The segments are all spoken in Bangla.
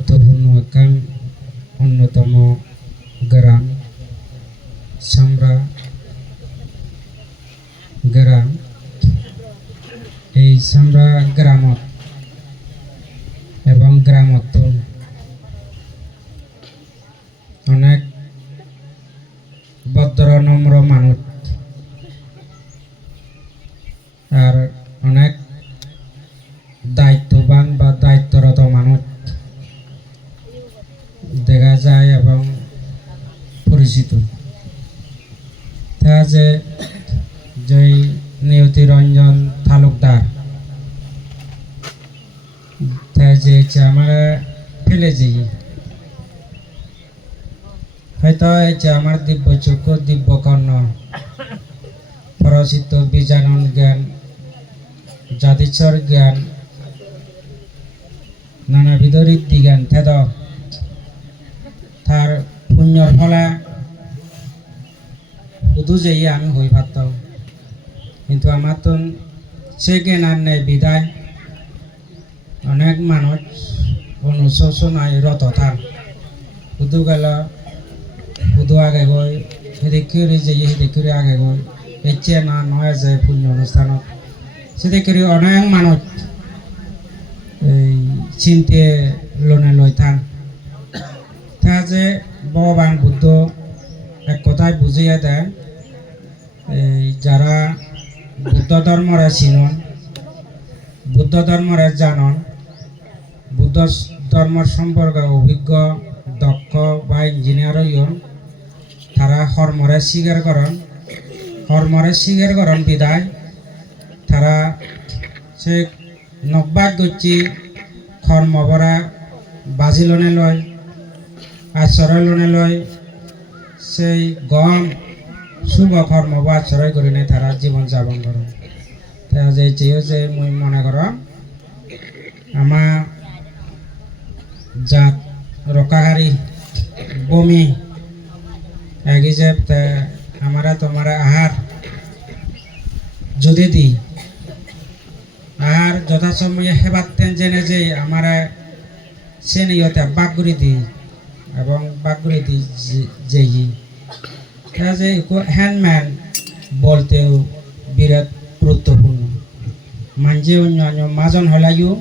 গুরুত্বপূর্ণ একখান অন্যতম গ্রাম সামরা গ্রাম। এই সামরা গ্রামত এবং গ্রামত অনেক ভদ্র নম্র মানুষ আর অনেক দায়িত্ববান বা দায়িত্বরত মানুষ দেখা যায় এবং পরিচিত। তা যে জয় নিয়তি রঞ্জন তালুকদার তাই যে আমার ফেলে যাই হয়তো এই যে আমার দিব্য চক্ষু দিব্য কর্ণ পরচিত বীজানন জ্ঞান জাতিচর জ্ঞান নানাবিধ ঋদ্ধি জ্ঞান থেদ তার পুণ্যর ফলে শুধু যেই আমি হই পারতাম, কিন্তু আমার তো সে জ্ঞান আর নেই বিদায় অনেক মানুষ অনুশোচনায় রত থাক শুধু গেল শুধু আগে গই সেদিকে যেয়ে সেদিকে আগে গই এচ্ছে না নয় যে পুণ্য অনুষ্ঠানত সেদিকে অনেক মানুষ এই চিন্তে লোনে লই থান। তা যে ভগবান বুদ্ধ এক কথায় বুঝিয়ে দেন এই যারা বুদ্ধ ধর্মরে চিনন বুদ্ধ ধর্মরে জানন বুদ্ধ ধর্মের সম্পর্কে অভিজ্ঞ দক্ষ বা ইঞ্জিনিয়ার হইন তারা কর্মরে স্বীকার করেন বিদায় তারা সে নব্বাদ গচ্ছি কর্মবরা বাজি লনে লয় আশ্রয় লনে লয় সেই গম শুভ কর্ম বা আশ্রয় করে নেই তারা জীবন যাপন করেন। তা যে যে মুই মনে কর আমার জাত রকাহারি বমি এগিয়ে যে আমারা তোমার আহার যদি দিই আহার যথাসময়ে হেবাতেন জেনে যে আমারা সে নিয়তে বাকগুড়ি দিই এবং বাকগুড়ি দিই যেই যে হ্যান্ডম্যান বলতেও বিরাট গুরুত্বপূর্ণ মানজে অন্য মাজন হলাইও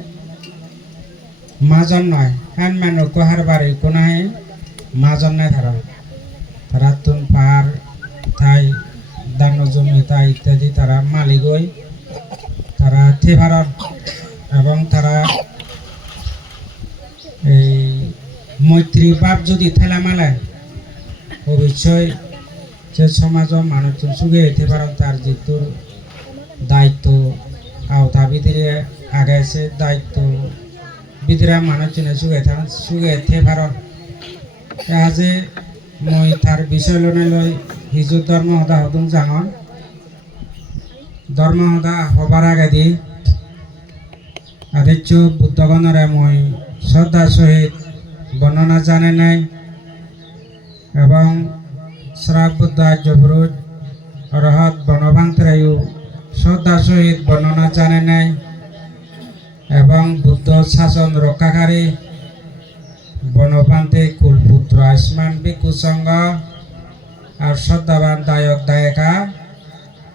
মাজন নয় হ্যান্ডম্যান কোহার বাড়ি কোনায় মাজন নাই তারা তুন পাহাড় ঠাই দান জমি তাই ইত্যাদি তারা মালিক হই তারা থেভারত এবং তারা এই মৈত্রী বাপ যদি ঠেলা মালে অবশ্যই সে সমাজের মানুষজন সুখে হইতে পারেন তার যেহেতু দায়িত্ব আওতা ভিতরে আগাইছে দায়িত্ব ভিতরে মানুষজনে সুখে হইতে পারেন। যে মই তার বিষয় লই হিজু ধর্ম সদা হদম জাঙন ধর্ম সদা হবার আগে দি আদিত্য বুদ্ধগণরে মই শ্রদ্ধা সহিত বর্ণনা জানে নাই এবং শ্রাব বুদ্ধ আর্যপুরুষ অরহত বনবান্তরায়ু শ্রদ্ধা সহিত বর্ণনা জানে নাই এবং বুদ্ধ শাসন রক্ষাকারী বনপান্তে কুলপুত্র আয়ুষ্মান ভিক্ষু সংঘ আর শ্রদ্ধাবান দায়ক দায়িকা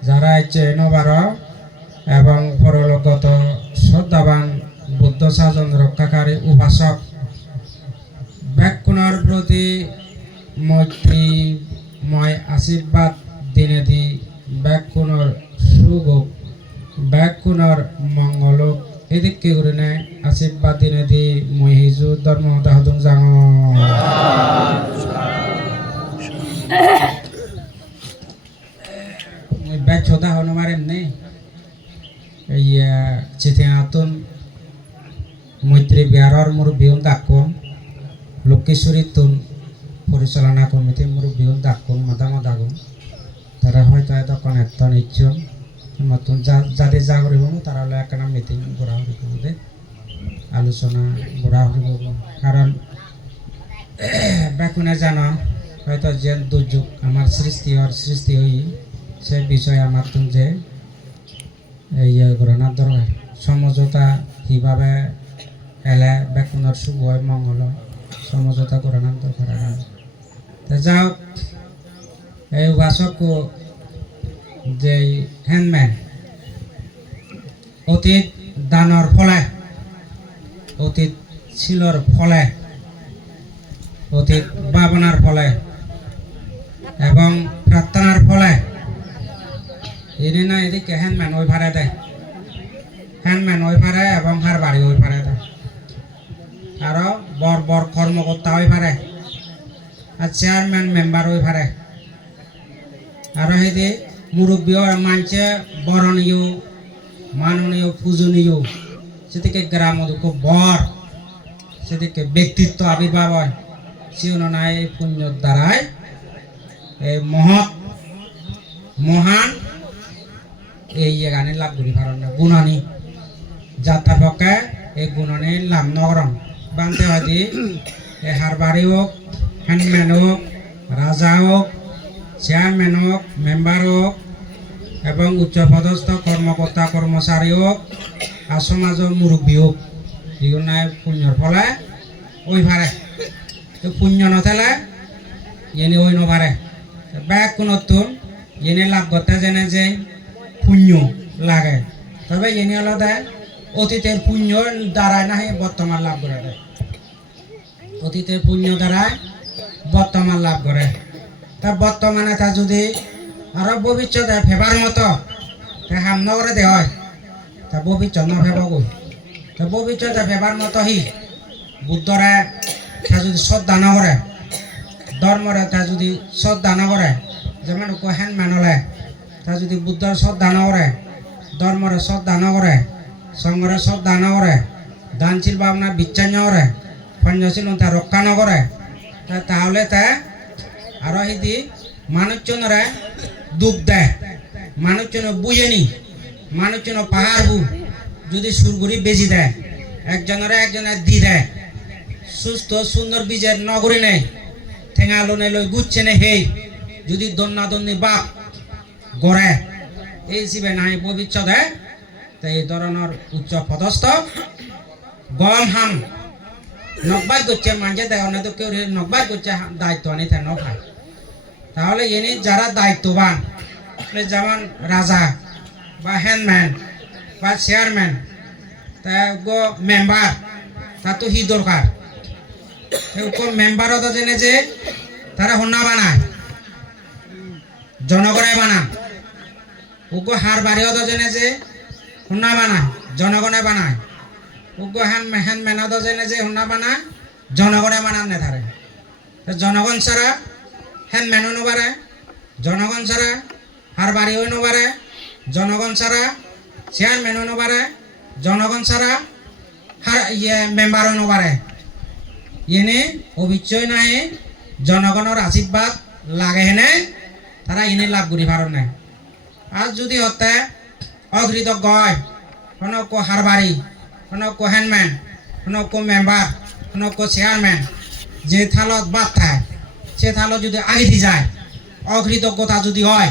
যারা নবার এবং পরলোকগত শ্রদ্ধাবান বুদ্ধ শাসন রক্ষাকারী উপাসক ব্যাকুণর প্রতি মৈত্রীময় আশীর্বাদ দিনে দি ব্যাকুণর সুখ ব্যাকুণর মঙ্গল এদিকে করে নেয় আশীর্বাদ দিনে দি মই হিজু ধর্ম দাহদম যাং ব্যাগ ছোটা হনো মারেন নেই এই চিঠি আতন মৈত্রী বিহারের মুরব্বীও ডাকুন লক্ষ্মীশ্বরী তুন পরিচালনা কমিটির মুরব্বীও ডাকুন মাদাগুন তারা হয়তো তখন এত নিচ্ছন নতুন যাদের যা করিব তারা হলে একটা মিটিং গড়া হরিব দে আলোচনা গড়া হরিব কারণ ব্যাকুণে জানা হয়তো যে দুর্যোগ আমার সৃষ্টি হই সে বিষয়ে আমার তুমি যে এই গণনার দরকার সমঝোতা কীভাবে এলে বেকুনের শুভ হয় মঙ্গল সমঝোতা করে নাম তো করে না তা যাও এই উপাসক যে হ্যান্ডম্যান অতীত দানৰ ফলে অতীত শিলৰ ফলে অতীত ভাবনার ফলে এবং প্রার্থনার ফলে এনে না এদিকে হ্যান্ডম্যান ওই ভাড়া দেয় হ্যান্ডম্যান ওই ভাড়া এবং হার বাড়ি ওই ভাড়া দেয় আরো বর বর কর্মকর্তা ওই ভাড়ে আর চেয়ারম্যান মেম্বার ওই ভাড়ে আরো হেদি মুরব্বী মানছে বরণীয় মাননীয় পূজনীয় সেদিকে গ্রাম খুব বর সেদিকে ব্যক্তিত্ব আবির্ভাব হয় নাই এই পুণ্যর দ্বারাই এই মহৎ মহান এই গানে লাভ করি পারেন না গুণানী যাত্রার পক্ষে এই গুণানী লাভ নগরণ বানতে হয় এই হারবারি হোক হ্যান্ডম্যান হোক রাজা হোক চেয়ারম্যান হোক মেম্বার হোক এবং উচ্চপদস্থ কর্মকর্তা কর্মচারী হোক আর সমাজের মুরব্বী হোক এগুলো নাই পুণ্যর ফলে ওই ভারে পুণ্য নথেলে এনে ওই নভারে ব্যাগ কোনতুন এনে লাভ করতে জেনে যে পুণ্য লাগে তবে এনে হলো দেয় অতীতের পুণ্য দ্বারায় না বর্তমান লাভ করে দেয় অতীতের পুণ্য দ্বারায় বর্তমান লাভ করে তা বর্তমানে তা যদি আরো ভবিষ্যতে ফেবার মতো তা হাম নগরে দে হয় তা ভবিষ্যৎ নভেব গই তা ভবিষ্যতে ফেবার মতো হি বুদ্ধরে তা যদি শ্রদ্ধা নকরে ধর্মরে তা যদি শ্রদ্ধা নকরে যেমন হ্যান্ডম্যান হলে তা যদি বুদ্ধর শ্রদ্ধা নকরে ধর্মরে শ্রদ্ধা নকরে সংঘরে শ্রদ্ধা নকরে দানশীল ভাবনা বিচ্ছা নকরে পঞ্চশীল তা রক্ষা নকরে তাহলে তা আরো হিদি মানুষজনরে দুঃখ দেয় মানুষজন বুঝেনি মানুষজন পাহাড় বু যদি সুরগুড়ি বেজি দেয় একজনের দি দেয় সুস্থ সুন্দর বীজের নগরী নেই ঠেঙা লোনে লই গুচ্ছে নে হেই যদি দন্যাদন্যি বাপ গড়ে এই শিবে নাই ভবিষ্যতে তো এই ধরনের উচ্চ পদস্থ গম হাম নকবাই করছে মাঝে দেয় অনেক কেউ নকবাই করছে দায়িত্ব আনি থাকে নখায় তাহলে এনে যারা দায়িত্ববান যেমন রাজা বা হ্যান্ডম্যান বা চেয়ারম্যান তা মেম্বার তা তো হি দরকার মেম্বারও তো জেনে যে তারা হন্যা বানায় জনগণে বানান উগ্র হার বাড়িও তো জেনে যে হন্যা বানায় জনগণে বানায় উগ্র হ্যান্ডম্যানও তো জেনে যে হন্যা বানায় জনগণে বানান নে তারে জনগণ ছাড়া হ্যান্ডম্যানও নবারে জনগণ ছাড়া হার বাড়িও নবারে জনগণ ছাড়া চেয়ারম্যানও নবারে জনগণ ছাড়া হার মেম্বারও নবারে এনে অবিচয় নাই জনগণের আশীর্বাদ লাগে হেনে তারা এনে লাভ করি পারেন না আর যদি হতে অঘৃত গয় কোনো হার বাড়ি কোনো হ্যান্ডম্যান কোনো মেম্বার কোনো চেয়ারম্যান যে থালত বাদ থাকে সে থালত যদি আগে দি যায় অকৃতজ্ঞতা যদি হয়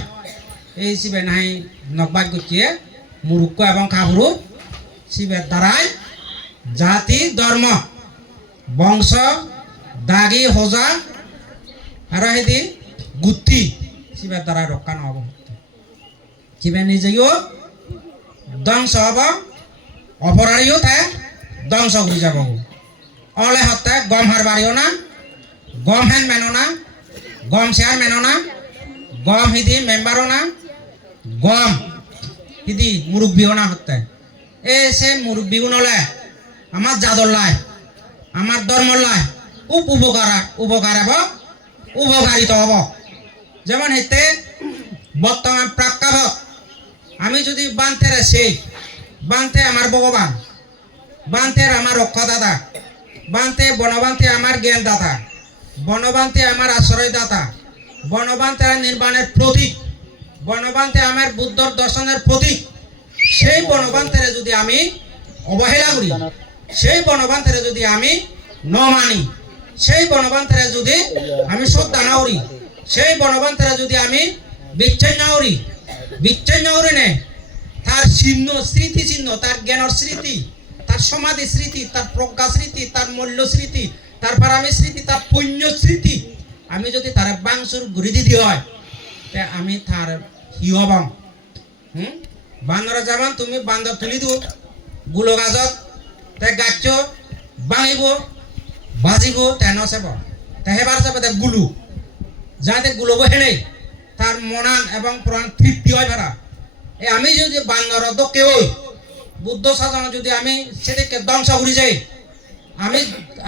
এই শিবে নাই নকবাদ গুছিয়ে মুরুক্ষ এবং খাবরু শিবের দ্বারাই জাতি ধর্ম বংশ দাগি হোজা আর হেদি গুত্তি শিবের দ্বারা রক্ষা নহব শিবে নিজেও ধ্বংস হব অপরাধীও তাই ধ্বংস করে যাব অলে হত্যা গম হার বাড়িও না গম হ্যান্ডম্যানও না গম চেয়ারম্যানও না গম হিদি মেম্বারও না গম হিদি মুরব্বীও না হত্যা সে মুরব্বীও নলে আমার জাদর লাই আমার ধর্মর লাই উপকার হব উপকারিত হব যেমন হেতে বর্তমান প্রাক্কাভক আমি যদি বান্তের সেই বান্তে আমার ভগবান বান্তের আমার রক্ষাদাতা বান্তে বনবান্তে আমার জ্ঞানদাতা বনবান্তে আমার আশ্রয়দাতা বনবান্তে নির্বাণের প্রতীক বনবান্তে আমার বুদ্ধর দর্শনের প্রতীক সেই বনবান্তের যদি আমি অবহেলা করি সেই বনবান্তের যদি আমি ন মানি সেই বনবান্তের যদি আমি শ্রদ্ধা না করি সেই বনবান্তের যদি আমি বিচ্ছিন্ন করি নে তার চিহ্ন স্মৃতি চিহ্ন তার জ্ঞানের স্মৃতি তার সমাধি স্মৃতি, তার প্রজ্ঞা স্মৃতি, তার মূল্য স্মৃতি, তার পারামি স্মৃতি, তার পুণ্য স্মৃতি আমি যদি তার বাংসুর ঘুরি দিতে হয় তে আমি তার হি হবাম। বান্দর যাবান তুমি বান্দর তুলি দিও গুলো গাছত তে গাছ ভাঙিব বাজিব তেন চাব তে হেবার যাবে তে গুলু যাতে গুলব হেনে তার মনান এবং প্রাণ তৃপ্তি হয় ভাড়া। আমি যদি বান্দর দকে ওই বুদ্ধ শাসন যদি আমি সেটাকে ধ্বংস করে যাই আমি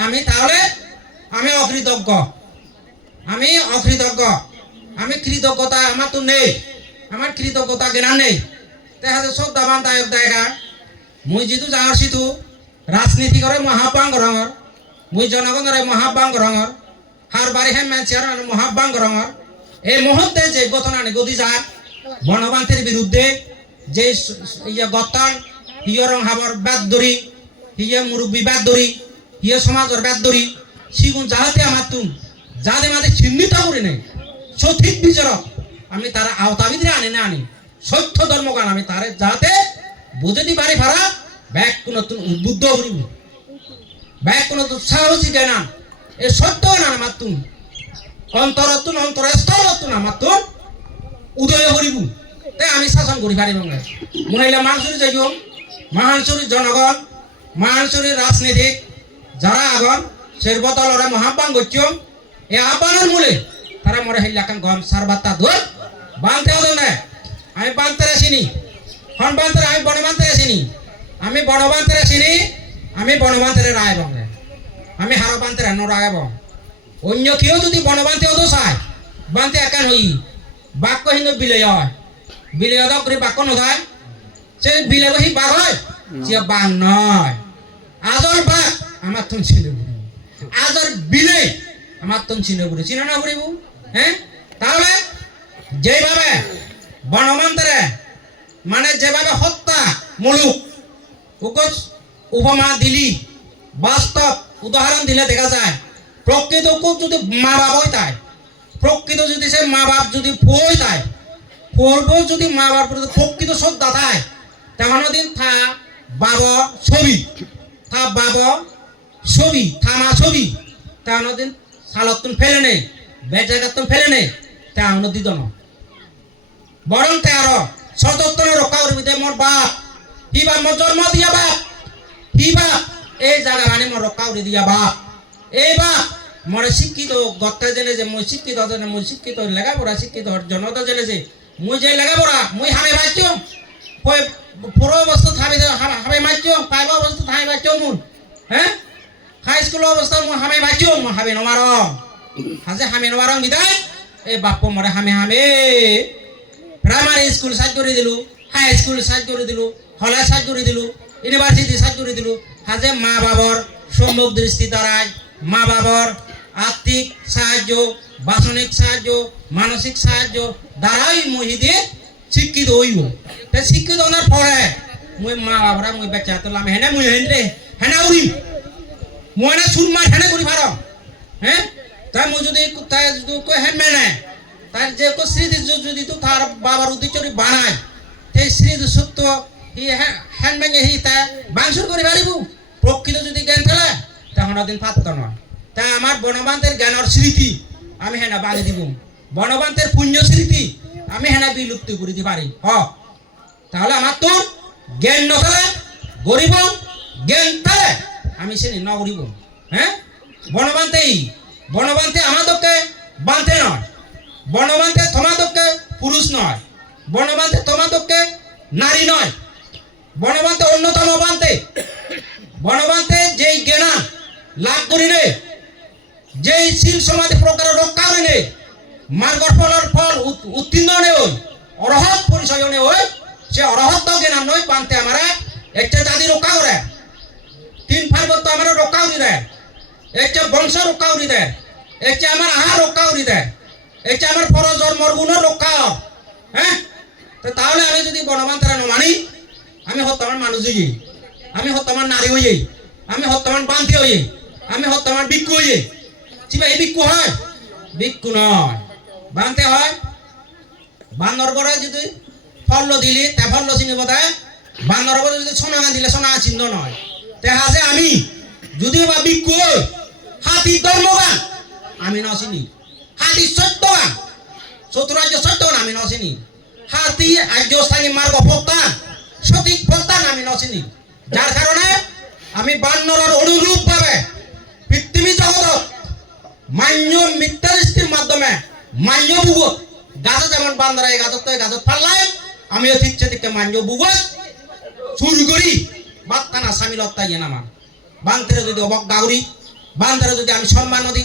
আমি তাহলে আমি অকৃতজ্ঞ, আমি অকৃতজ্ঞ, আমি কৃতজ্ঞতা আমার তো নেই, আমার কৃতজ্ঞতা জ্ঞান নেই। দেখা যায় শ্রদ্ধাবান দায়ক দায়িকা মুই যেহেতু যাওয়ার সিতু রাজনীতি করে মহাবাং রঙর, মুই জনগণের মহাবাং রঙর, হার বাড়ি হ্যাঁ ম্যানচিয়ার মহাবাং রঙর। এই মুহূর্তে যে ঘটনা গতি যাক বনবান্তের বিরুদ্ধে যে ইয়ে গতন হিয় রং হাবর ব্যাদ ধরি, হিয়ে মুরব্বী ব্যাদ ধরি, হিয়ে সমাজের ব্যাদ ধরি সিগুন যাহাতে আমার তুম যাদের মাঝে চিহ্নিত করে নেই সঠিক বিচারক আমি তারা আওতা ভিতরে আনি না আনি সত্য ধর্মগান আমি তারে যাতে বুঝতে পারি ভাড়া ব্যাগ কোন উদ্বুদ্ধ করিব, ব্যাগ কোন সাহসী জ্ঞান এ সত্য না আমার তুম অন্তরতুন অন্তরস্থলতুন আমার তুম উদয় করিব। তাই আমি শাসন করি পারিব না মহিলা মানসুরি যাইব মহানসুরি জনগণ মহানসুরি রাজনীতিক যারা আগন সের বদলরা মহাবাং গচ্ছ এই আহ্বানের মূলে তারা মরে হিল্লাকান গম সারবাত্তা দোর বানতে হতো না। আমি বানতে আসিনি হন বানতে আমি বনবান্তে আসিনি, আমি বনবান্তে আসিনি, আমি বনবান্তের রায় বঙ্গে আমি হারো বানতে রান্ন রায় বং অন্য কেউ যদি বনবান্তে হতো চায় বানতে একান হই বাক্য হিন্দু বিলয় হয় বিলয় করে বাক্য নয় সে বিলে বহি বাঘ হয় সে বাঘ নয় আজর বাঘ আমার তুমি চিনে আজর বিলে আমার তুমি চিনে না করিব। হ্যাঁ তাহলে যেভাবে বনমন্ত্রে মানে যেভাবে হত্যা মুলুক উপমা দিলি বাস্তব উদাহরণ দিলে দেখা যায় প্রকৃত যদি মা বাপ হয় তাই প্রকৃত যদি সে মা বাপ যদি ফই তাই পূর্ব যদি মা বাপ প্রকৃত শ্রদ্ধা তাই তেমন দিন থা বাব ছবি থা বাব ছবি থামা ছবি তেমন দিন সালতুন ফেলে নেই বেজাগাতুন ফেলে নেই তেমন দিত না বরং তের সযত্নে রক্ষা করবি দে মোর বাপ হিবা মোর জন্ম দিয়া বাপ হিবা এই জায়গা মানে মোর রক্ষা করে দিয়া বাপ এই বাপ মরে শিক্ষিত গত্তা জেনে যে মই শিক্ষিত জেনে মই শিক্ষিত লেখাপড়া শিক্ষিত জনতা জেনে যে মই যে লেখাপড়া মই হামে বাচ্চো পুরো অবস্থা থামে হামে মারছো পাইব অবস্থা থামে বাচ্চো মুন হ্যাঁ হাই স্কুল অবস্থা মই হামে বাচ্চো মই হামে নমার হাজে হামে নমার বিদায় এই বাপ মরে হামে হামে প্রাইমারি স্কুল সাইড করে দিলু হাই স্কুল সাইড করে দিলু হলে সাইড করে দিলু ইউনিভার্সিটি সাইড করে দিলু হাজে মা বাবার সম্মুখ দৃষ্টি দ্বারাই মা বাবার আর্থিক সাহায্য বাসনিক সাহায্য মানসিক সাহায্য দ্বারাই মহিদে শিক্ষিত হইব শিক্ষিত হওয়ার পরে মুই মা বাবরা মুই বেচা তোলাম হেনে মুই হেনরে হেনা উড়ি মই না সুরমা হেনে করি ভার। হ্যাঁ তাই মুই যদি তাই কই হেন মেনে তাই যে কো স্মৃতি যদি তো তার বাবার উদ্দেশ্য বানায় সেই স্মৃতি সত্য হি হেন মেনে হি তা বাংশুর করে পারিব প্রকৃত যদি জ্ঞান থাকে তখন দিন পাত্র নয়। তাই আমার বনবান্তের জ্ঞানের স্মৃতি আমি হেনা বাঁধে দিব বনবান্তের পুণ্য স্মৃতি আমি হেনা বিলুপ্তি করে দিতে পারি তাহলে আমার তো জ্ঞান নথালে গরিব জ্ঞান থাকে আমি সে ন করিব। হ্যাঁ বনবান্তে আমাদেরকে বাঁধতে নয় বনবান্তে তোমাদেরকে পুরুষ নয় বনবান্তে তোমাদেরকে নারী নয় বনবান্তে অন্যতম বান্তে বনবান্তে যেই জ্ঞান লাভ করিলে যেই শিল সমাধি প্রকার রক্ষা করিলে মার্গর ফলের ফল উত্তীর্ণ নেই অরহত পরিচয় নেই সে অরহত জ্ঞান নয় বানতে আমার একটা জাতি রক্ষা করে তিন পার্বত্য আমার রক্ষা করি দেয় একটা বংশ রক্ষা করি দেয় একটা আমার আহার রক্ষা করি দেয় একটা আমার পরজন্মর গুণ রক্ষা। হ্যাঁ তাহলে আমি যদি বনবান্তরা নমানি আমি হত্যমান মানুষ হয়ে যাই আমি হত্যমান নারী হয়ে যাই আমি হত্যমান বান্তি হয়ে যাই আমি হত্যমান ভিক্ষু হয়ে যাই চিবা এই ভিক্ষু হয় ভিক্ষু নয় বানতে হয় বান্দর করে যদি ফল দিলি তা ফল চিনিব দেয় বান্দর করে যদি সোনা দিলে সোনা চিহ্ন নয় দেখা যে আমি যদি বা বিক্ষু হাতি ধর্মবান আমি নচিনি হাতি সত্যবান চতুরাজ্য সত্যবান আমি নচিনি হাতি আর্যস্থানী মার্গ প্রত্যান সঠিক প্রত্যান আমি নচিনি যার কারণে আমি বান্নরের অনুরূপ ভাবে পৃথিবী জগৎ মান্য মিথ্যা দৃষ্টির মাধ্যমে মান্য বুগত গাছে যেমন বান্দরা এই গাছত গাছত ফাল্লাই আমিও ঠিকছে থেকে মান্য বুগত চুরি করি বাত্তানা স্বামী লত্তাই নামা বান্তেরে যদি অবজ্ঞা করি বান্তেরে যদি আমি সম্মান নদী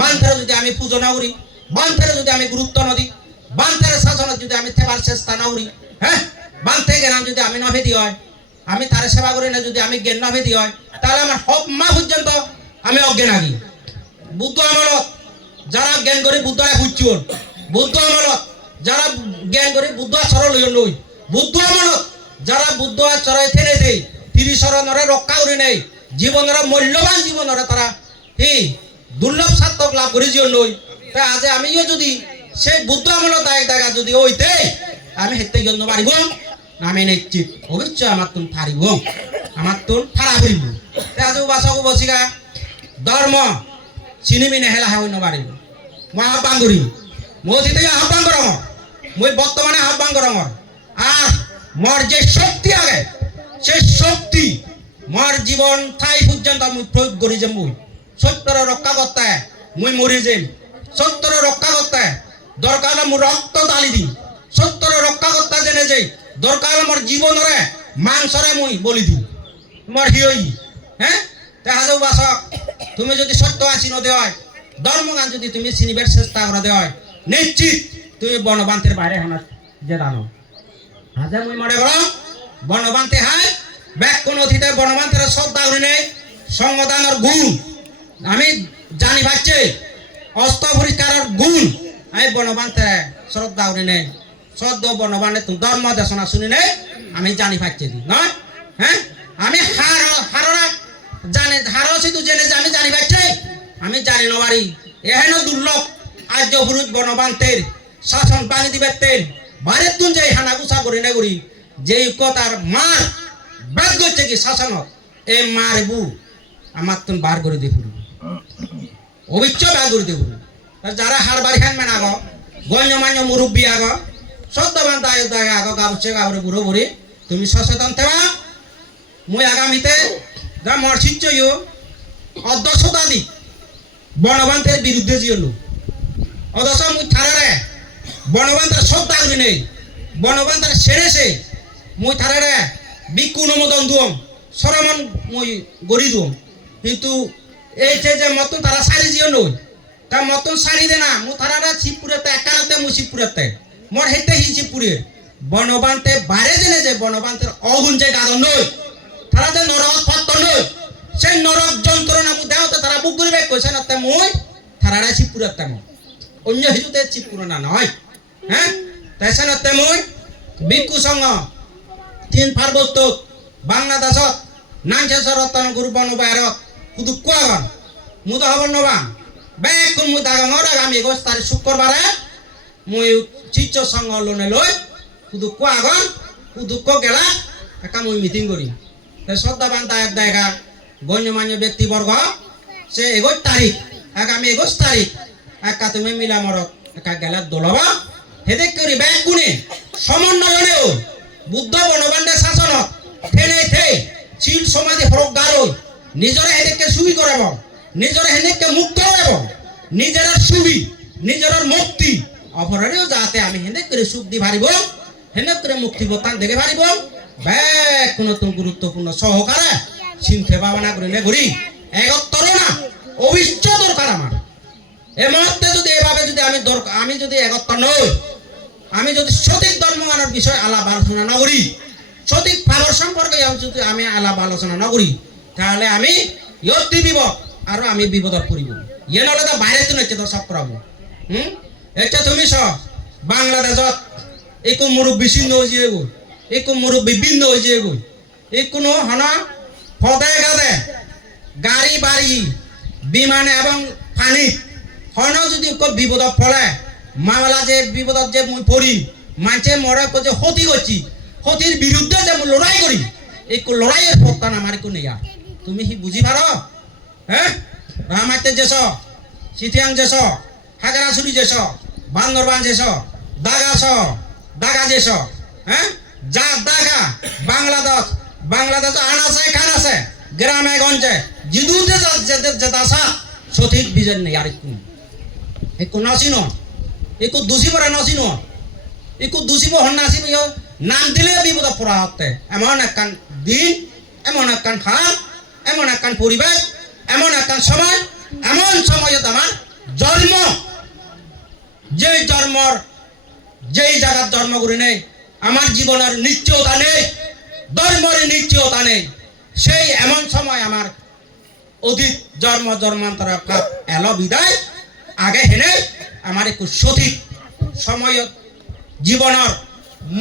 বান্তেরে যদি আমি পুজো না করি বান্তেরে যদি আমি গুরুত্ব নদী বান্তের শাসন যদি আমি থেবার চেষ্টা না করি হ্যাঁ বান্তে জ্ঞান যদি আমি নভেদি হয় আমি তার সেবা করি না যদি আমি জ্ঞান নভেদি হয় তাহলে আমার সব মা পর্যন্ত আমি অজ্ঞান আগি বুদ্ধ আমলত যারা জ্ঞান করে বুদ্ধরা খুঁজছুন বুদ্ধ আমলত যারা জ্ঞান করে বুদ্ধ আচরণ লই বুদ্ধ আমলত যারা বুদ্ধ আচরণ থেনে দেয় তিরিশরণরে রক্ষা করে নেই জীবনের মূল্যবান জীবনের তারা এই দুর্লভ সার্থক লাভ করে জীবন লই তাই আজ আমিও যদি সেই বুদ্ধ আমলত দায়ক দায়গা যদি হইতে আমি হেতে জন্য পারিব আমি নিশ্চিত অবশ্যই আমার তুন ফারিব আমার তুন ফারা করিব আজ বাসক বসিকা ধর্ম চিনিমি নেহেলা হইন পারিব মই আহ্বান করি মই অতীতে আহ্বান করম মই বর্তমানে আহ্বান করম আর মোর যে শক্তি আগে সেই শক্তি মোর জীবন ঠাই পর্যন্ত আমি প্রয়োগ করি যে মই সত্যর রক্ষা করতে মই মরি যাম সত্যর রক্ষা করতে দরকার মোর রক্ত ঢালি দিম সত্যর রক্ষা করতে জেনে যাই দরকার মোর জীবনরে মাংসরে মই বলি দিম মোর হিয়ই হ্যাঁ দেখা যাও বাসক তুমি যদি সত্য আসি নদে হয় ধর্মগান যদি তুমি চিনিবার চেষ্টা করা দে হয় নিশ্চিত তুমি বনবান্তের বাইরে হানা যে জানো হাজার মই মনে করো বনবান্তে হাই ব্যাক কোন অতীতে বনবান্তের শ্রদ্ধা করি নেই সংবিধানের গুণ আমি জানি পাচ্ছি অস্ত্র পরিষ্কারের গুণ আমি বনবান্তে শ্রদ্ধা করি নেই শ্রদ্ধ বনবানে তুমি ধর্ম দেশনা শুনি নেই আমি জানি পাচ্ছি নয় হ্যাঁ আমি হারা জানে হারো শুধু জেনে যে আমি জানি পাচ্ছি আমি জানি নবারি এহেন দুর্লভ আর্য পুরুষ বনবান্তের শাসন পানি দিবে তেল বাইরের তুন যে হানা গুছা করি না করি যে কথার মার বাদ করছে কি শাসনত এই মার বু আমার তুন বার করে দিয়ে পুরো অবিচ্ছয় বার করে দিয়ে পুরো যারা হার বাড়ি খান মেন আগ গণ্যমান্য মুরব্বী আগ সত্যবান দায় দায় আগ গাবছে গাবরে বুড়ো বুড়ি তুমি সচেতন থেবা মই আগামীতে যা মর্ষিচ্ছ অর্ধ শতাধিক বনবান্তের বিরুদ্ধে জিয়লো অথচ মুই থারারে বনবান্তের শ্রদ্ধা করি নেই বনবান্তের সেরেছে মুই থারারে বিক্ষু অনুমোদন দুম সরমন মুই গড়ি দুম কিন্তু এই যে মতন তারা সারি জিও নই তার মতন সারি দে না মু থারারে শিবপুরেতে একালতে মুই শিবপুরেতে মোর হেতে হি শিবপুরের বনবান্তে বাইরে জেনে যে বনবান্তের অগুণ যে গাদন নই তারা যে নরক পত্ত নই সেই নরক যন্ত্রণা মু দেওতে তারা বুক করিবে কইছে না তে মই থারারে শিবপুরেতে মই অন্য হিজুতে শিবপুর না নয় হ্যাঁ তাই না তে মই বিক্ষু সংঘ তিন পার্বত্য বাংলাদেশত নাঞ্চেশ্বর রতন গুরু বনবায়রত শুধু কোয়াগন মুদ হব নবান বেক কোন মুদ আগর আগামী 21 তারিখ শুক্রবারে মই চিত্ত সংঘ লোনে লই শুধু কোয়াগন শুধু গেলা একা মই মিটিং করি তাই শ্রদ্ধাবান দায়ক দায়িকা গণ্যমান্য ব্যক্তিবর্গ সে 21 তারিখ আগামী 21 তারিখ একা তুমি মিলামরত একা গেলা দলবা হেদেক করি ব্যাগ গুণে সমন্বয়নেও বুদ্ধ বনবান্তের শাসনত ঠেনে থে চিল সমাধি হরকগার নিজরে হেদেককে সুবি করাব নিজরে হেদেককে মুক্ত করাব নিজের সুবি নিজের মুক্তি অপরাধেও যাতে আমি হেদেক করে সুখ দি পারিব হেদেক করে মুক্তি বতান দেখে পারিব ব্যাগ কোনো তো গুরুত্বপূর্ণ সহকারে চিন্তা ভাবনা করে নে করি একত্তর না অবিশ্ব দরকার আমার এই মুহূর্তে যদি এভাবে যদি আমি যদি একত্র নই আমি যদি সঠিক ধর্মগানের বিষয় আলাপ আলোচনা না করি সঠিক পালর সম্পর্কে যদি আমি আলাপ আলোচনা না করি তাহলে আমি ইয়তি বিপদ আর আমি বিপদত পড়ব ইয়ে নহলে তো বাইরে তো নচ্ছে তো সব করাবো এটা তুমি সব বাংলাদেশত একো মুরব্বী ছিন্ন হয়ে যাবে গই একো মুরব্বী ভিন্ন হয়ে যাবে গই এই কোনো হনা ফদে গাদে গাড়ি বাড়ি বিমানে এবং পানি হন যদি বিপদত পড়ে মামলা যে বিপদত যে মুই পড়ি মানছে মরা যে ক্ষতি করছি ক্ষতির বিরুদ্ধে যে লড়াই করি এই লড়াইয়ের প্রত্যান আমার একটু নেই তুমি হি বুঝি পার হ্যাঁ রামাইতে যেছ সিথিয়াং যেছ হাজারাসুরি যেছ বান্দরবান যেছ দাগা যেছ হ্যাঁ যা দাগা বাংলাদেশ আনাছে খানাছে গ্রামে গঞ্জে জিদুতে যেতাসা সঠিক বিজন নেই আর একটু নাসিন একটু দোষী পরে নাসিন একটু দোষী হন নাসিন নাম দিলে বিপদ পড়া হতে এমন একখান দিন এমন একখান খারাপ এমন একখান পরিবেশ এমন একখান সময় এমন সময়ত আমার জন্ম যেই জায়গার জন্ম করি নেই আমার জীবনের নিশ্চয়তা নেই ধর্মের নিশ্চয়তা নেই সেই এমন সময় আমার অধিক জন্মান্তর এলো বিদায় আগে হেনে আমার একটু সঠিক সময় জীবনের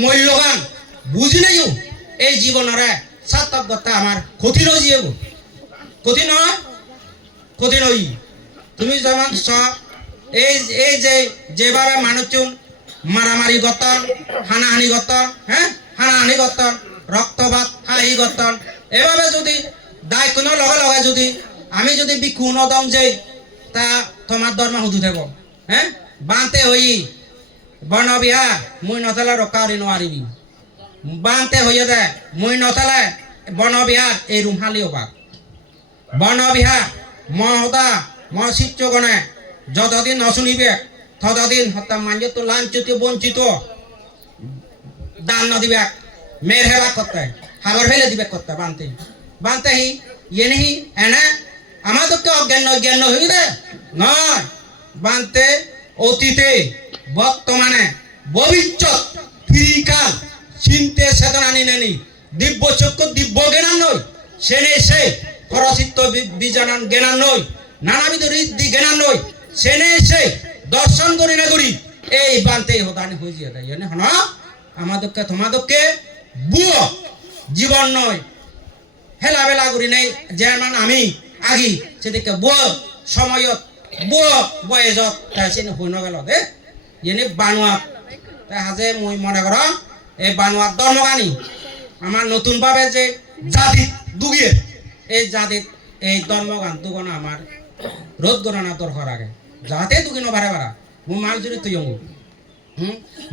মূল্যবান বুঝি নাই এই জীবনের সার্থকতা আমার কঠিন হয়ে কঠিন হই তুমি যেমন সব এই যেভাবে মানুষজন মারামারি গতন হানাহানি গতন হ্যাঁ হানাহানি গতন রক্তপাত হাই গতন এভাবে যদি দায় কোনো লগে যদি আমি যদি বিক্ষু নদম যে তা তোমার ধর্ম হুদু থাকব হ্যাঁ বাঁধতে হই বনবিহা মুই নথালে রক্ষারি নোৱাৰিবি বাঁধতে হইয়ে দে মুই নথালে বনবিহা এই রুমহালিও বাক বনবিহা মহদা মচিত্রগণে যতদিন নশুনিবে ততদিন হত্যা মাঞ্জিত লাঞ্ছিত বঞ্চিত দান নদিবে মের হেবা করতে হাবর ফেলে দিবে করতে বানতে হি ইয়ে এনে আমাদেরকে অজ্ঞান হইবে নয় বানতে অতীতে বর্তমানে ভবিষ্যৎ ফিরিকাল চিন্তে চেতনা নিনেনি দিব্য চক্ষু দিব্য জ্ঞান নয় সেনে সে পরচিত্ত বিজানান জ্ঞান নয় নানাবিধ ঋদ্ধি জ্ঞান নয় সেনে সে দর্শন করি না করি এই বানতে হদানি হয়ে যায় এনে হন আমাদেরকে তোমাদেরকে বুয় জীবন নয় হেলা বেলা করি নেই যেমন আমি আগি সেদিকে সময়ত বয়সত তাই সে হইন গেল দে এনে বানোয়াত তাই হাজে মই মনে কর এই বানোয়াত ধর্মগানি আমার নতুনভাবে যে জাতি দুগিয়ে এই জাতিত এই ধর্মগান দুগণ আমার রোধ গণনা দরকার আগে যাতে দুগিন বারে বারা মই মাল জুড়ি তুই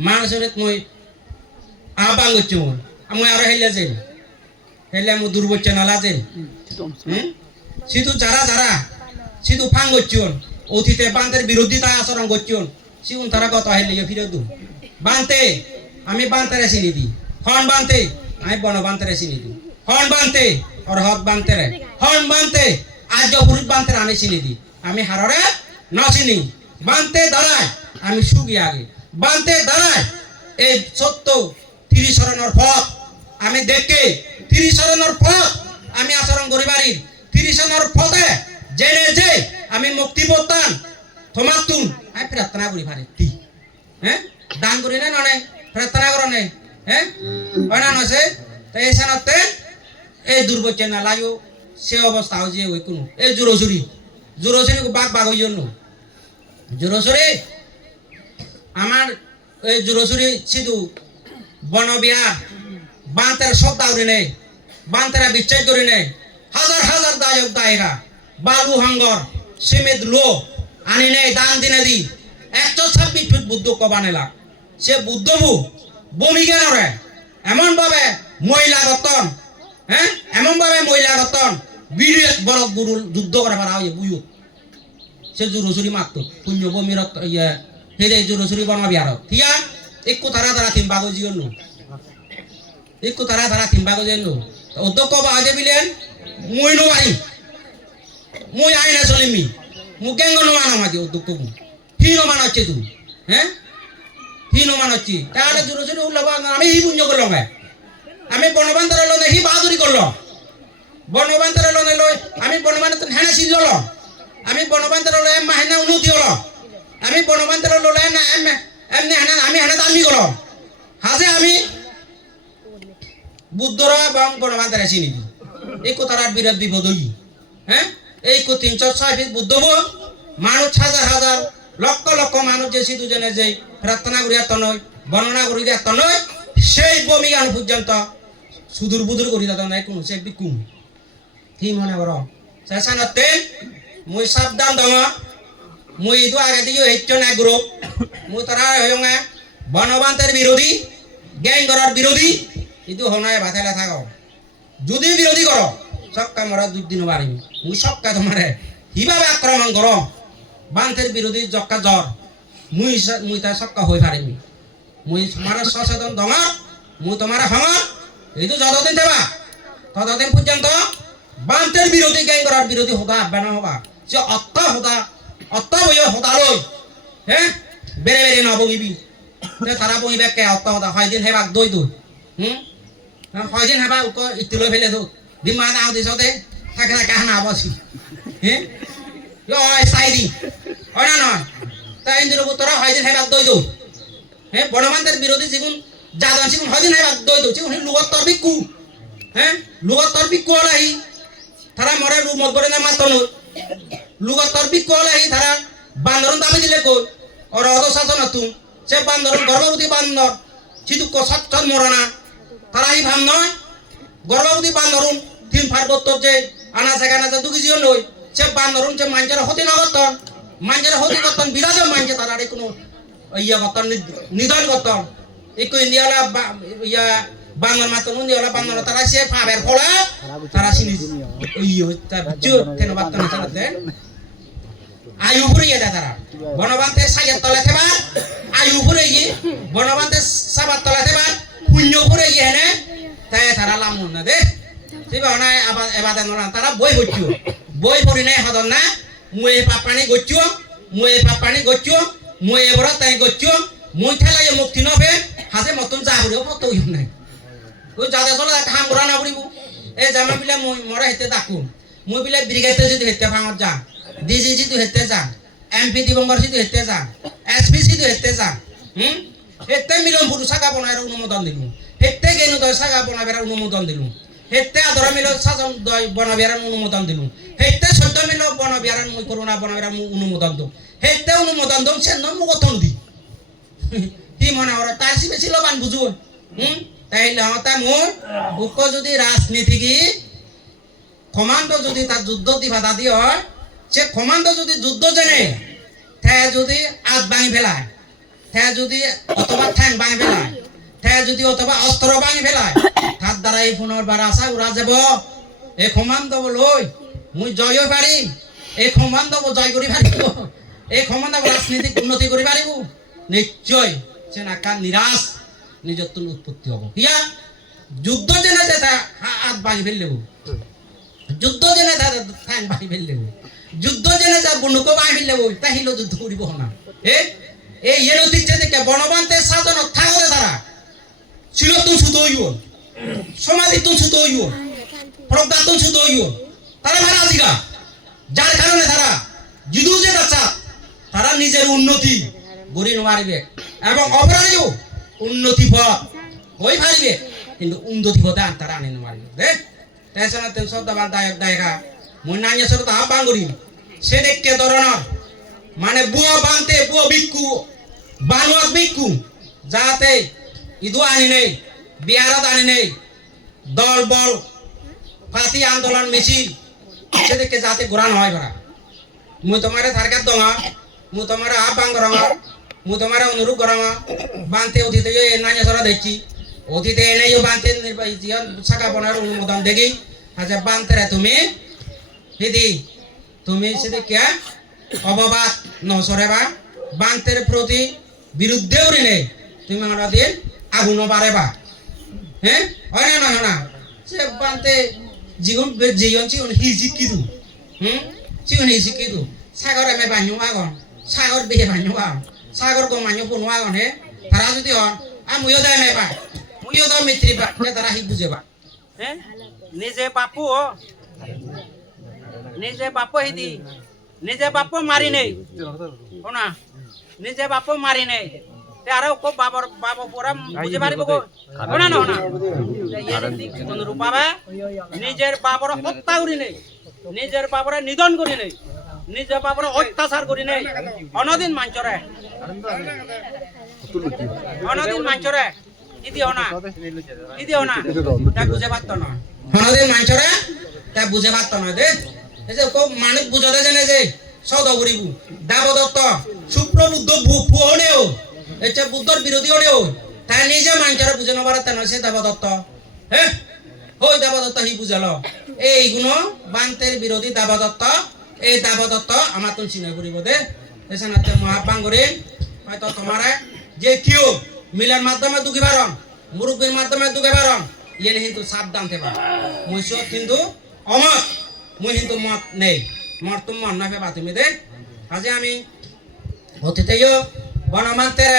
মাল জুড়িত মই আহ্বান করছি মই আর হেলে মু দুর্বচ্চ নালা যে সিধু যারা সিধু ফাং করছুন অতীতে বান্তের বিরোধিতা আচরণ করছুন সিউন তারা কত হেলে ফিরে দু বান্তে আমি বান্তারে চিনি দি হন বান্তে আমি বন বান্তারে চিনি দি হন বান্তে আর হক বান্তেরে হন বান্তে আজ পুরুষ বান্তের আমি চিনি দি আমি হাররে ন চিনি বান্তে দাঁড়ায় আমি সুগি আগে বান্তে দাঁড়ায় এই 30 শরণের পথ আমি দেখে 30 শরণের পথ আমি আচরণ করি পারি 30 শরণের পথে জেনে যে আমি মুক্তি পড়তাম তোমার তুন আমি প্রার্থনা করি পারি হ্যাঁ দান করি না নয় প্রার্থনা করো নেই হ্যাঁ হয় না নছে তো এই সানাতে এই দুর্বচ্চ না লাগো সে অবস্থা হচ্ছে ওই কোনো এই জোরসুরি বাঘ হই জন্য জোরসুরি আমার এই জোরসুরি সিধু বনবিহার বান্তের শ্রদ্ধা করি নেই বান্তেরা বিশ্বাস করি নেই হাজার দায়ক দায়িকা বালু হাঙ্গর সীমিত লো আনি নেই দান দিনে দি 126 ফুট বুদ্ধ কবানেলা সে বুদ্ধবু বমি কেন রে এমন ভাবে মহিলা গতন হ্যাঁ এমন ভাবে মহিলা গতন বিরাট বড় গুরু যুদ্ধ করে পারা হয়ে বুয়ু সে জোরসুরি মারতো পুণ্য বমি রক্ত ইয়ে হেরে জোরসুরি বনবিহার ঠিয়া একটু তারা তিনবাগো জিয়ন একটু তারা তিনবাগো জিয়ন অধ্যক্ষ বাজে বিলেন মই নোৱাৰি মই আইনা চলিমি মোক কেঙ্গ নোমান আমাকে অধ্যক্ষ কি নোমান হচ্ছে তুই হ্যাঁ কি নোমান হচ্ছি তাহলে জোরসুরি উল্লাব আমি হি পুণ্য করলাম আমি বনবান্তর লোনে হি বাহাদুরি করলাম বনবান্তর লোনে লই আমি বনবান্তর হেনে সিজল আমি বনবান্তর লয় হেনে উন্নতি হল আমি বনবান্তর ললে না এমনি হেনে আমি হেনে দামি করলাম হাজে আমি বুদ্ধর এবং বনবান্তরে চিনি এই কথার বিরাট বিপদ হই হ্যাঁ এই 306 ফিট বুদ্ধ মানুষ হাজার লক্ষ মানুষ যে সিধু জনে যে প্রার্থনা করিয়া তনয় বর্ণনা করিয়া তনয় সেই বমি গান পর্যন্ত সুদূর বুদূর করিয়া তনয় কোনো সে বিকুম কি মনে করো চেষ্টা মুই সাবধান দङ মুই ইটো আগে দিও হেচ্ছ না গ্রুপ মুই তারা হয়ঙ্গা বনবান্তের বিরোধী গ্যাং করার বিরোধী ইটো হনায় বাথালে থাকো যদি বিরোধী করো সবকা মরা দুদিন বাড়ি মুই সবকা তোমারে কিভাবে আক্রমণ করো বান্তের বিরোধী জক্কা জ্বর মুই তা সবকা হয়ে পারিমি মুই তোমার সচেতন দङ মুই তোমার হঙ এইটো যতদিন দেবা ততদিন পর্যন্ত বান্তের বিরোধী গ্যাং করার বিরোধী হতা বেনা হবা সে অত্ত বই হতা লই হ্যাঁ বেড়ে বেড়ে না বগিবি তারা বগিবে কে অত্ত হতা হয়দিন হেবাক দই দই হয়দিন হেবা উক ইতি লৈ ফেলে তো ডিমা নাও দিছতে থাকে না কাহানা বসি হ্যাঁ চাইদি হয় না নয় তাই ইন্দির তোরা হয়দিন হেবাক দই দই হ্যাঁ বনবান্তের বিরোধী যেগুন যাদন সেগুন হয়দিন হেবাক দই দই সেগুন লুগত তর বিকু হ্যাঁ লুগত তর বিকু হলাই তারা মরে রুমত বলে না মাত্র লুগত তর বিকু হলাই তারা বান্দরন দাবি দিলে কই ওর অত শাসন তুম সে বান্দরন গর্ভবতী বান্দর সিধু কষাত মরনা তারা এই ভাব নয় গর্ভবতী বান্দরুন তিন পার্বত্য যে আনা সেখানে যে দুকি জিও নই সে বান্দরুন যে মাঞ্জের হতে না করতন মাঞ্জের হতে করতন বিরাজ মাঞ্জে তারা কোনো ইয়া করতন নিধন করতন একটু ইন্ডিয়ালা ইয়া বাংলার মাত্র ইন্ডিয়ালা বাংলা তারা সে পাবের ফলা তারা সিনি ইয়ে তার জোর তেন বার্তা নিচালাতে আয়ু ফুরে গেছে তারা বনবান্তে সাইয়ের তলে থেবা আয়ু ফুরে গিয়ে বনবান্তে সাবার তলে থেবা পুণ্য ফুরে গিয়ে হেনে তাই তারা লাম না দে ঠিক না আবার এবার তারা বই হচ্ছ বই পড়ি নাই হদন না মুই পাপানি গচ্ছ মুই পাপানি গচ্ছ মুই এবার তাই গচ্ছ মুই ঠেলাই মুক্তি নবে হাতে মতন যা হলেও কত নাই ওই যাদের চলে হাম করা না পড়িব এই জামা পিলা মুই মরে হেতে ডাকুন মুই পিলা ব্রিগেডে যদি হেতে ভাঙত যা ডিজি যদি হেতে যা এমপি দিবঙ্গর যদি হেতে যা এসপি যদি হেতে যা হেতে মিলন পুরু শাখা বনাইর অনুমোদন দিলু হেতে গেনু দয় শাখা বনাইবার অনুমোদন দিলু হেতে আদরা মিল সাজন দয় বনাবিয়ার অনুমোদন দিলু হেতে সদ্য মিল বনাবিয়ার মুই করুণা বনাবিয়ার অনুমোদন দো হেতে অনুমোদন দম সে নম গঠন দি কি মনে ওরা তার সি বেশি লবান বুঝুন তাইলে হতা মোর উক যদি রাজনীতিকি কমান্ডো যদি তার যুদ্ধ দিবা দাদি হয় সে কমান্ডো যদি যুদ্ধ জেনে তে যদি আগ ভাঙি ফেলায় তে যদি অথবা ঠ্যাং ভাঙি ফেলায় তে যদি অথবা অস্ত্র ভাঙি ফেলায় তার দ্বারা এই পুনর্বার আশা উড়া যাব এই কমান্ডো লই মুই জয় পারি এই কমান্ডো জয় করি পারিব এই কমান্ডো রাজনীতিক উন্নতি করি পারিব নিশ্চয় সে নাকা নিরাশ নিজত্ব উৎপত্তি হব ইয়া যুদ্ধ জেনে তা হাত ভাঙি ফেললেব যুদ্ধ জেনে তা ঠ্যাং ভাঙি ফেললেব যুদ্ধ জেনে যা বনুক ভাঙি ফেললেব তাহিল যুদ্ধ করিব না এই এর দিচ্ছে দেখে বনবান্তের সাধন থাকলে তারা ছিল তুই শুধু হইব সমাধি তুই শুধু হইব প্রজ্ঞা তুই শুধু হইব তারা ভাড়া দিগা যার কারণে তারা যুদ্ধ যে তারা নিজের উন্নতি গড়ি নোৱাৰিবে এবং অপরাধীও উন্নতি পথ হয়ে পারিবে কিন্তু উন্নতি পথে তারা আনি নোৱাৰিবে দে তেসনা তেন শব্দবান দায়ক দায়িকা মই নাইয়া সরতা আহ্বান করিম সে দেখে ধরনের মানে বুয়া বানতে বুয়া বিক্ষু বানুয়াত বিক্ষু যাতে ইদু আনি নেই বিহারত আনি নেই দল বল ফাঁসি আন্দোলন মিছিল সে দেখে যাতে ঘোরান হয় করা মই তোমার সারকার দঙা মই তোমার আহ্বান করা ମୁଁ ତମର ଅନୁରୋଧ କରମା ବାନ୍ତେ অতীতে নাইয়া সরা দেখছি অতীতে এনেও বান্তে নির্বাচিত শাখা বনার অনুমোদন দেখি আচ্ছা বান্তেরা তুমি দিদি তুমি সেটা কে অববাদ নসরেবা বান্তের প্রতি বিরুদ্ধেও ঋণে তুমি আমাদের আগুন বাড়েবা হ্যাঁ হয় না না সে বান্তে জীবন জীবন হিজি কিদু জীবন হিজি কিদু সাগর আমি বান্যু আগন সাগর বিহে বান্যু আগন সাগর গো মান্য কোনো আগন হে তারা যদি হন মুইও দায় মেবা মুইও দাও মিত্রি বা তারা হি বুঝেবা হ্যাঁ নিজে বাপু হিদি নিজে বাপু মারি নেই শোনা নিজে বাপু মারি নেই আর বাবা পুরা বুঝে পারিব গো শোনা না শোনা অনুরূপ বাবা নিজের বাবার হত্যা করি নেই নিজের বাবার নিধন করি নেই নিজের বাবার অত্যাচার করি নেই অনদিন মাঞ্চরে ইদি হনা বুঝে পারত না হনদের মানুষরা তা বুঝে পারত না দে এই যে খুব মানুষ বুঝাতে জানে যে সদগুরিবু দেবদত্ত সুপ্রবুদ্ধ ভুয়নেও এটা বুদ্ধর বিরোধী হলেও তাই নিজে মানুষরা বুঝে নেবার তা নয় সে দেবদত্ত হ্যাঁ ওই দেবদত্ত হি বুঝালো এইগুলো বান্তের বিরোধী দেবদত্ত এই দেবদত্ত আমার তো চিনে করিব দে এসে মহাপাঙ্গরে হয়তো তোমারা যে কেউ মিলের মাধ্যমে দুঃখী পারন মুরব্বীর মাধ্যমে দুঃখে পারন ইয়ে কিন্তু সাবধান থেবা মুই কিন্তু অমত মুই কিন্তু মত নেই মত তুমি মন না ফেবা তুমি দে আজ আমি অতীতেও বনবান্তের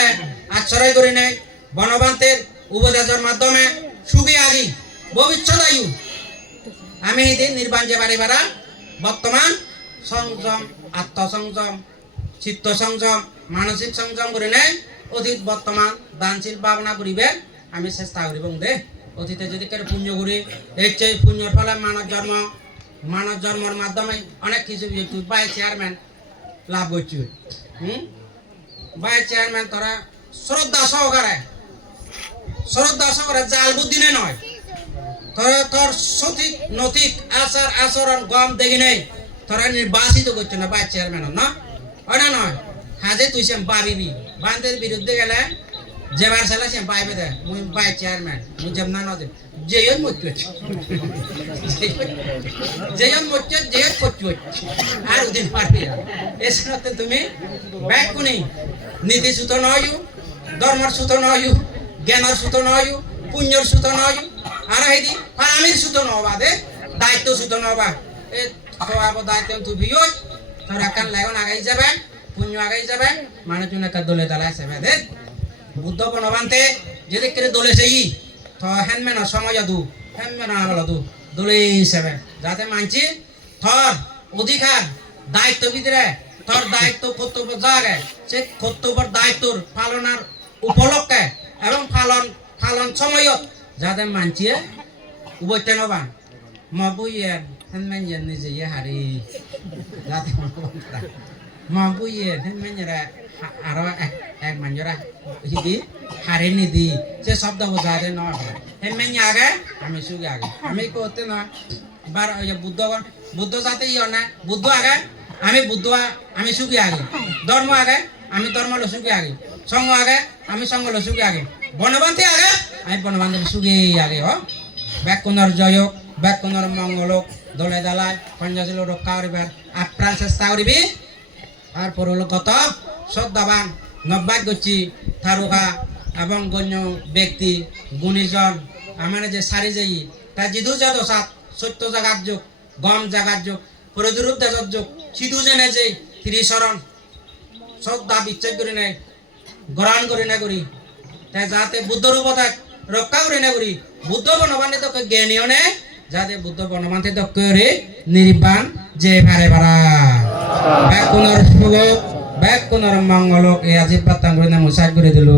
আশ্রয় করি নেই বনবান্তের উপদেশের মাধ্যমে সুখী আজি ভবিষ্যৎ আয়ু আমি সেদিন নির্বাণ যে বাড়ি বাড়া বর্তমান সংযম আত্মসংযম চিত্ত সংযম মানসিক সংযম করে নেই অতীত বর্তমান দানশীল ভাবনা করিবে আমি চেষ্টা করিব দে অতীতে যদি কেউ পুণ্য করি এই চেয়ে পুণ্যর ফলে মানব জন্মর মাধ্যমে অনেক কিছু বাই চেয়ারম্যান লাভ করছি বাই চেয়ারম্যান তোরা শ্রদ্ধা সহকারে জাল বুদ্ধি নয় তোরা তোর সঠিক নৈতিক আচার আচরণ গম দেখি নেই তোরা নির্বাচিত করছে না বাই চেয়ারম্যান না হয় না নয় হাজে তুই সে পাবিবি বান্ধের বিরুদ্ধে গেলে যেবার ছেলে সে পাইবে দে মুই বাই চেয়ারম্যান মুই যেম না নদে যেয়ন মরছে যেয়ন করছে আর ওদিন পারবি এসে তুমি ব্যাগ কোনি নীতি সুত নয় ধর্মর সুত নয় জ্ঞানের সুত নয় পুণ্যর সুত নয় আর হেদি পারামির সুত নবা দে দায়িত্ব সুত নবা এ খোয়াবো দায়িত্ব তুই ভিও তোরা কান লাগান আগাই যাবে পুণ্য আগাই যাবে মানুষজন একটা দলে দালায় যাবে দে বুদ্ধ বনবান্তে যদি কেড়ে দলে সেই তো হ্যানমেন সময় দু হ্যানমেন দু দলে হিসাবে যাতে মানছি থর অধিকার দায়িত্ব ভিতরে তোর দায়িত্ব কর্তব্য জাগে সে কর্তব্যের দায়িত্বর পালনার উপলক্ষে এবং পালন সময়ত যাতে মানছিয়ে উবৈতে নবা মবুয়ে হেনমেন নিজে হারি যাতে মবুয়ে হেনমেন আরো এক মানুষরা হিদি হারে নিদি সে শব্দ বোঝাতে নয় হেনমেন আগে আমি সুগে আগে আমি করতে নয় বার বুদ্ধ যাতে ইয়ে না বুদ্ধ আগে আমি সুখী আগে ধর্ম আগে আমি ধর্ম লো সুখী আগে সঙ্গ আগে আমি সঙ্গ লো সুখী আগে বনবান্তি আগে আমি বনবান্তি সুখী আগে ব্যাকুণর জয়ক ব্যাকুণর মঙ্গলক দলে দালায় পঞ্চাশিল রক্ষা করিবার আপ্রাণ চেষ্টা করিবি আর পরলোকত শ্রদ্ধাবান নব্যাগচ্ছি থারুকা এবং গণ্য ব্যক্তি গুণীজন আমার যে সারি যাই তা জিদু যাদ সাত সত্য জাগার যোগ গম জাগার যোগ প্রতিরূপ দেশর যোগ সিধু জেনে যে ত্রিশরণ শ্রদ্ধা বিচ্ছেদ করে নেয় গ্রহণ করে না করি তাই যাতে বুদ্ধর উপদেশ রক্ষা করে না করি বুদ্ধ বনবান্তে তোকে জ্ঞানীয় নে যাতে বুদ্ধ বনবান্তে তোকে নির্বাণ যে ভারে ভাড়া ব্যাকুণর সুখ ব্যাকুণর মঙ্গলক এই আজি প্রাপ্তান করে মুসাই করে দিল।